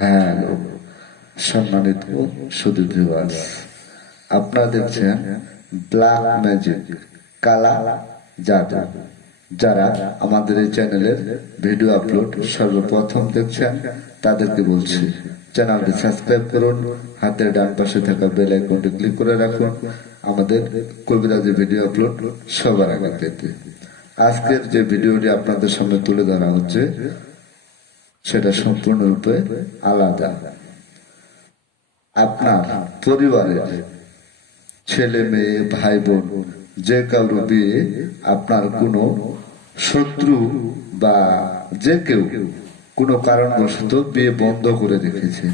Hello সম্মানিত শুধু viewers, আপনারা দেখছেন ব্ল্যাক ম্যাজিক কালা জাদু। যারা আমাদের এই চ্যানেলের ভিডিও আপলোড সর্বপ্রথম দেখছেন তাদেরকে বলছি, চ্যানেলটি সাবস্ক্রাইব করুন, হাতের ডান পাশে থাকা বেল আইকনটি ক্লিক করে রাখুন আমাদের কবিরাজি ভিডিও আপলোড সবার আগে পেতে। আজকের যে ভিডিওটি আপনাদের সামনে তুলে ধরা হচ্ছে সেটা সম্পূর্ণরূপে আলাদা। আপনার পরিবারের ছেলে মেয়ে ভাই বোন যে কারো বিয়ে আপনার কোনো শত্রু বা যে কেউ কোনো কারণবশত বিয়ে বন্ধ করে রেখেছে।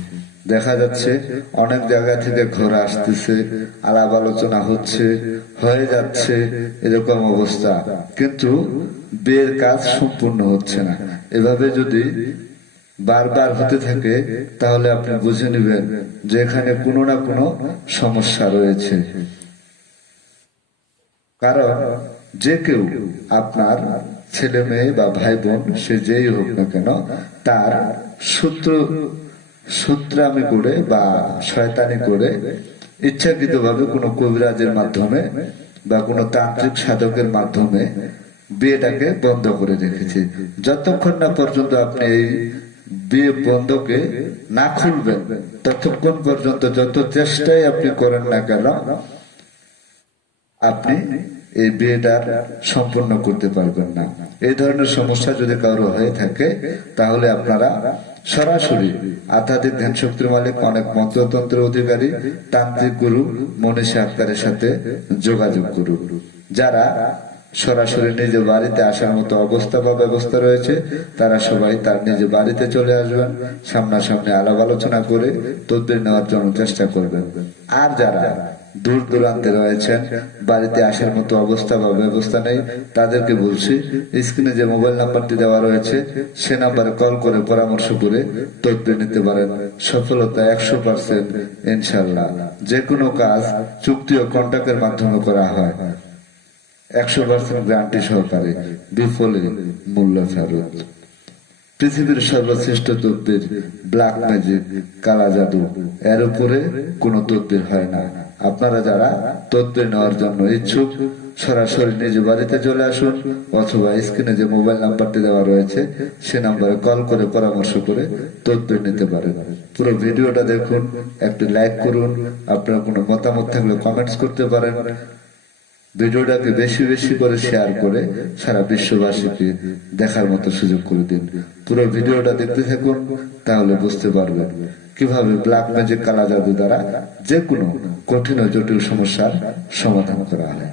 দেখা যাচ্ছে অনেক জায়গা থেকে ঘরে আসতেছে, আলাপ আলোচনা হচ্ছে, হয়ে যাচ্ছে এরকম অবস্থা, কিন্তু বিয়ের কাজ সম্পূর্ণ হচ্ছে না। এভাবে যদি বারবার হতে থাকে তাহলে আপনি বুঝে নেবেন যে এখানে কোনো না কোনো সমস্যা রয়েছে। কারণ যে কেউ আপনার ছেলে মেয়ে বা ভাই বোন সে যেই হোক না কেন, তার সূত্রামি করে বা শয়তানি করে ইচ্ছাকৃত ভাবে কোনো কবিরাজের মাধ্যমে বা কোনো তান্ত্রিক সাধকের মাধ্যমে বিয়েটাকে বন্ধ করে রেখেছে। যতক্ষণ না পর্যন্ত আপনি এই বিয়ে বন্ধকে না খুলবেন ততক্ষণ পর্যন্ত যত চেষ্টাই আপনি করেন না কেন আপনি এই বিয়েটার সম্পূর্ণ করতে পারবেন না। এই ধরনের সমস্যা যদি কারো হয়ে থাকে তাহলে আপনারা সরাসরি আধ্যাত্মিক ধ্যান শক্তির মালিক, অনেক মন্ত্রতন্ত্রের অধিকারী, তান্ত্রিক গুরু মনীষা আক্তারের সাথে যোগাযোগ করুন। যারা সরাসরি নিজে বাড়িতে আসার মতো অবস্থা বা ব্যবস্থা রয়েছে তারা সবাই তার নিজে বাড়িতে চলে আসবেন, সামনাসামনি আলাপ আলোচনা করে তদবির নেওয়ার জন্য চেষ্টা করবেন। আর যারা দূর দূরান্তে রয়েছেন, বাড়িতে আসার মতো অবস্থা বা ব্যবস্থা নেই, তাদেরকে বলছি স্ক্রিনে যে মোবাইল নাম্বারটি দেওয়া রয়েছে সে নাম্বারে কল করে পরামর্শ করে তদবির নিতে পারেন। সফলতা 100% ইনশাল্লাহ। যে কোনো কাজ চুক্তি ও কন্ট্রাক্টের মাধ্যমে করা হয় 100% গ্যারান্টি সহকারে, বিফলে মূল্য ফেরত। পৃথিবীর সর্বশ্রেষ্ঠ তদবির ব্ল্যাক ম্যাজিক কালা জাদু, এর উপরে কোনো তদবির হয় না। আপনারা যারা তদবির নেওয়ার জন্য ইচ্ছুক সরাসরি নিজ বাড়িতে চলে আসুন, অথবা স্ক্রিনে যে মোবাইল নাম্বারটি দেওয়া রয়েছে সে নাম্বারে কল করে পরামর্শ করে তদবির নিতে পারেন। পুরো ভিডিওটা দেখুন, একটি লাইক করুন, আপনার কোনো মতামত থাকলে কমেন্টস করতে পারেন। ভিডিওটাকে বেশি বেশি করে শেয়ার করে সারা বিশ্ববাসীকে দেখার মতো সুযোগ করে দিন। পুরো ভিডিওটা দেখতে থাকুন, তাহলে বুঝতে পারবেন কিভাবে ব্ল্যাক ম্যাজিক কালা জাদু দ্বারা যে কোনো কঠিন ও জটিল সমস্যার সমাধান করা হয়।